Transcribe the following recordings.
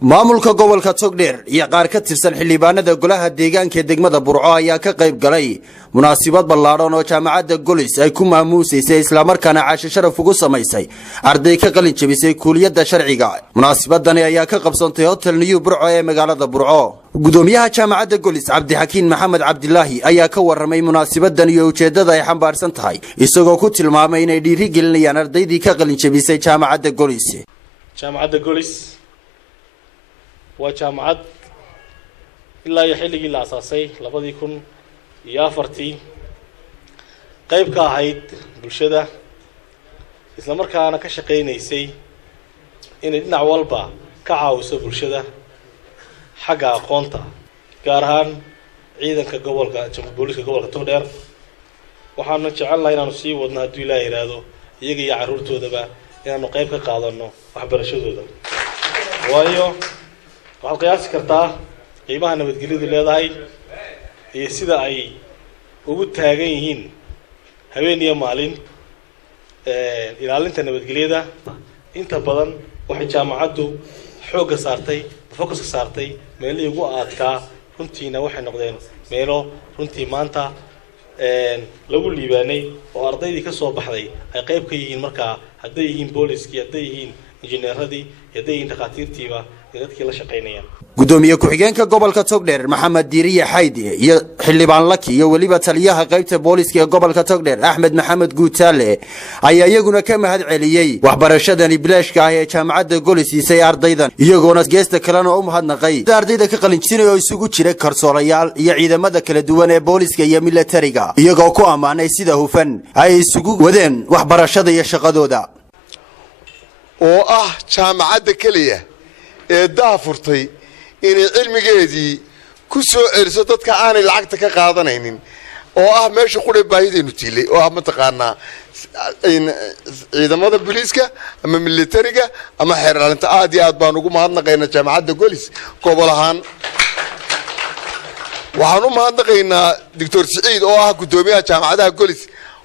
maamulka gobolka Togdheer iyo qaar ka tirsan xildhibaanada golaha deegaanka degmada Burco ayaa ka qayb galay munaasabad ballaaran oo jaamacadda Golis ay ku maamuusaysay isla markaana caasho sharaf ugu samaysay arday ka qalin jabisay kuuliyadda sharciga. Munaasabadani ayaa ka qabsantay Hotel New Burco ee magaalada Burco. gudoomiyaha jaamacadda Golis Cabdixakiin Maxamed Cabdilaahi ayaa ka warramay munaasabadan iyo ujeedada ay xambaarsan tahay isagoo ku tilmaamay inay dhiiri gelinayaan ardaydii ka qalin jabisay jaamacadda Golis. jaamacadda Golis waa jaamacad ilaa iyo xilligii la asaasay 2004 qayb ka ahayd bulshada isla markaana ka shaqeynaysay inay dhinac walba ka caawiso bulshada xagga aqoonta gaar ahaan ciidanka gobolka booliska gobolka Togdheer waxaanu jecelnahay inaanu sii wadno haddii Ilaahay yiraahdo iyaga iyo carruurtoodaba inaanu qayb ka qaadano waxbarashadooda waayo waxaad qiyaasi kartaa qiimaha nabadgelyadu leedahay iyo sida ay ugu taagan yihiin habeen iyo maalin ilaalinta nabadgelyada. inta badan waxay jaamacaddu xoogga saartay focus saartay meelihii ugu aadkaa runtiina waxay noqdeen meelo runtii maanta lagu liibaanay oo ardaydii ka soo baxday ay qayb ka yihiin markaa hadday yihiin booliskii hadday yihiin injineeradii hadday yihiin dhakhaatiirtiiba dadkii la shaqeynayaan. gudoomiye ku-xigeenka gobolka Togdheer Maxamed Diiriye Xaydi iyo xildhibaan Laki iyo waliba taliyaha qaybta booliska ee gobolka Togdheer Axmed Maxamed Guutaale ayaa iyaguna ka mahad celiyay waxbarashadani bilaashka ah ee jaamacadda Golis siisay ardaydan iyagoona geesta kalena u mahadnaqay ardayda ka qalin jabisay oo isugu jira karsoorayaal iyo ciidamada kala duwan ee booliska iyo militariga iyagoo ku amaanay sida hufan ay isugu wadeen waxbarashada iyo shaqadooda oo ah jaamacadda kaliya ee daafurtay inay cilmigeedii ku soo celiso dadka aanay lacagta ka qaadanaynin oo ah meesha qudhe baahidaynu tiilay oo ah mataqaanaa ciidamada booliska ama militariga ama xeeraalinta aad iyo aad baan ugu mahadnaqaynaa jaamacadda Golis gobol ahaan. waxaan u mahadnaqaynaa Dr. Saciid oo ah gudoomiyaha jaamacadaha Golis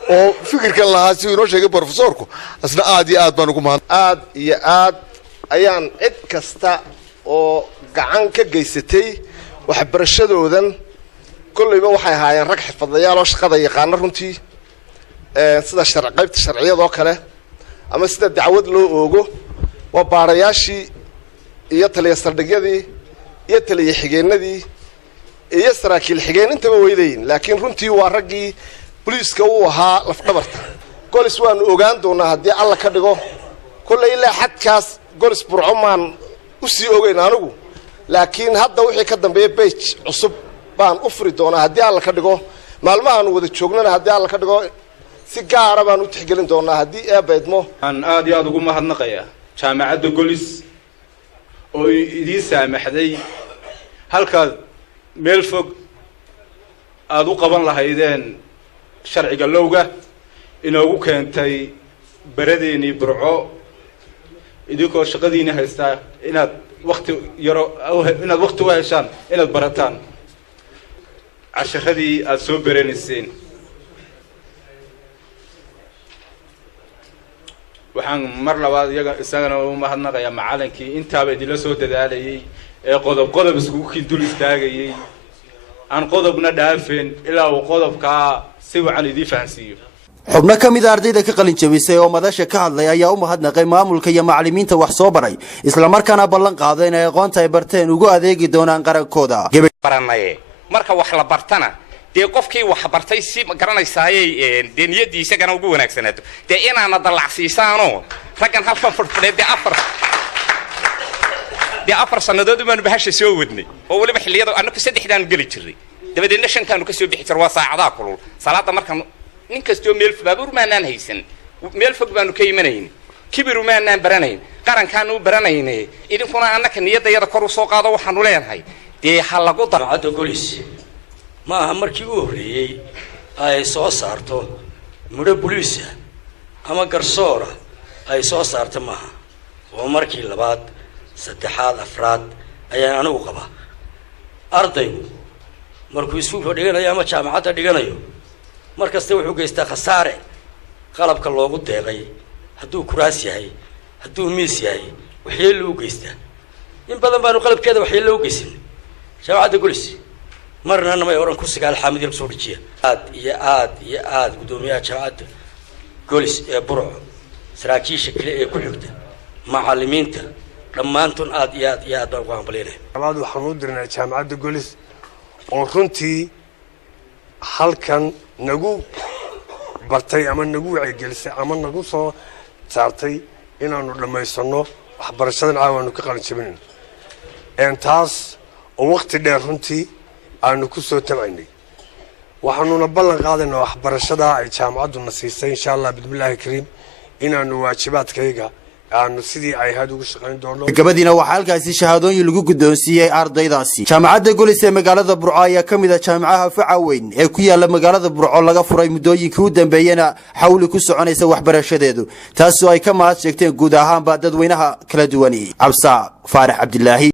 oo fikirkan lahaa si uu inoo sheegay professorku asna aad iyo aad baan ugu aad iyo aad ayaan cid kasta oo gacan ka geysatay waxbarashadoodan kulliba waxay ahaayeen rag xirfadlayaal oo shaqada yaqaan runtii sida qaybta sharciyada oo kale ama sida dacwad loo oogo waa baarayaashii iyo taliye saldhigyadii iyo taliye xigeenadii iyo saraakiil xigeen intaba weydayn laakiin runtii waa raggii booliska uu ahaa laf dhabarta. Golis waanu ogaan doonaa haddii alla ka dhigo kulli ilaa xadkaas Golis Burco maan u sii ogeyn anigu laakiin hadda wixii ka dambeeyay page cusub baan u furi doonaa haddii alla ka dhigo maalmahan wada joognana haddii alla ka dhigo si gaar ah baan u tixgelin doonaa haddii eebaydmo. aan aad iyo aad ugu mahadnaqayaa jaamacadda Golis oo idin saamaxday halka meel fog aad u qaban lahaydeen sharciga lowga inoogu keentay baradeeni Burco idinkoo shaqadiina haysta inaad waqti u heshaan inaad barataan casharadii aad soo baranayseen. waxaan mar labaad isagana u mahadnaqayaa macallinkii intaaba idinla soo dadaalayay ee qodob iskugu dul istaagayay aan qodobna dhaafeen ilaa uu qodobkaa si wacan idin fahansiiyo. xubno ka mid ah ardayda ka qalin jabisay oo madasha ka hadlay ayaa u mahadnaqay maamulka iyo macallimiinta wax soo baray isla markaana ballan qaaday in aqoonta ay barteen ugu adeegi doonaan qarankooda. marka wax la bartana dee qofkii wax bartay si garanaysaayay dee niyadiisa kana ugu wanaagsanaato dee inaana dalacsiisaano raggan halkan fadhfadhee dee afar sanadood baan bahasha soo wadnay oo waliba xilliyada annagu saddexdaan gali jiray dabadeedna shantaanu ka soo bixi jiray waa saacadaha kulul salaada markaan ninkastoo meel baabuur maanaan haysan meel fog baanu ka imanayn kibiru maanaan baranayn qarankaanu baranaynay idinkuna annaka niyadayada kor u soo qaado waxaanu leenahay dee ha lagu jaamacadda Golis ma aha markii uu horeeyay ay soo saarto muddo booliska ama garsoora ay soo saarto maaha waa markii labaad saddexaad afraad ayaan anigu qaba ardaygu markuu iskuulka dhiganayo ama jaamacadda dhiganayo markasta wuxuu geystaa khasaare qalabka loogu deeqay hadduu kuraas yahay hadduu miis yahay waxyeello u geystaa in badan baanu qalabkeeda waxyeello u geysanay jaamacadda golis marna namay oran kursiga alxaamid lagu soo dhijiya aad gudoomiyaha jaamacadda golis ee burco saraakiisha kale ee ku xigta macallimiinta dhammaantood aad baan ugu hambalyeynay labaad waxaan u dirnay jaamacadda golis oo runtii halkan nagu bartay ama nagu wacyigelisay ama nagu soo saartay inaanu dhammaysano waxbarashadan caawaanu ka qalin jabinayno taas oo waqti dheer runtii aanu ku soo tabaynay waxaanuna ballan qaadaynaa waxbarashada ay jaamacadduna siisay insha allah bismillaahi kariim inaanu waajibaadkayga aanu sidii ay had ugu shaqayn doono. gabadhiina waxaa halkaasi shahaadooyin lagu guddoonsiiyey ardaydaasi. jaamacadda golis ee magaalada burco ayaa ka mid ah jaamacaha faca weyn ee ku yaala magaalada burco laga furay muddooyinkii u dambeeyena xawli ku soconaysa waxbarashadeedu taasoo ay ka mahad sheegteen guud ahaanba dadweynaha kala duwan. cabsa faarax cabdilaahi.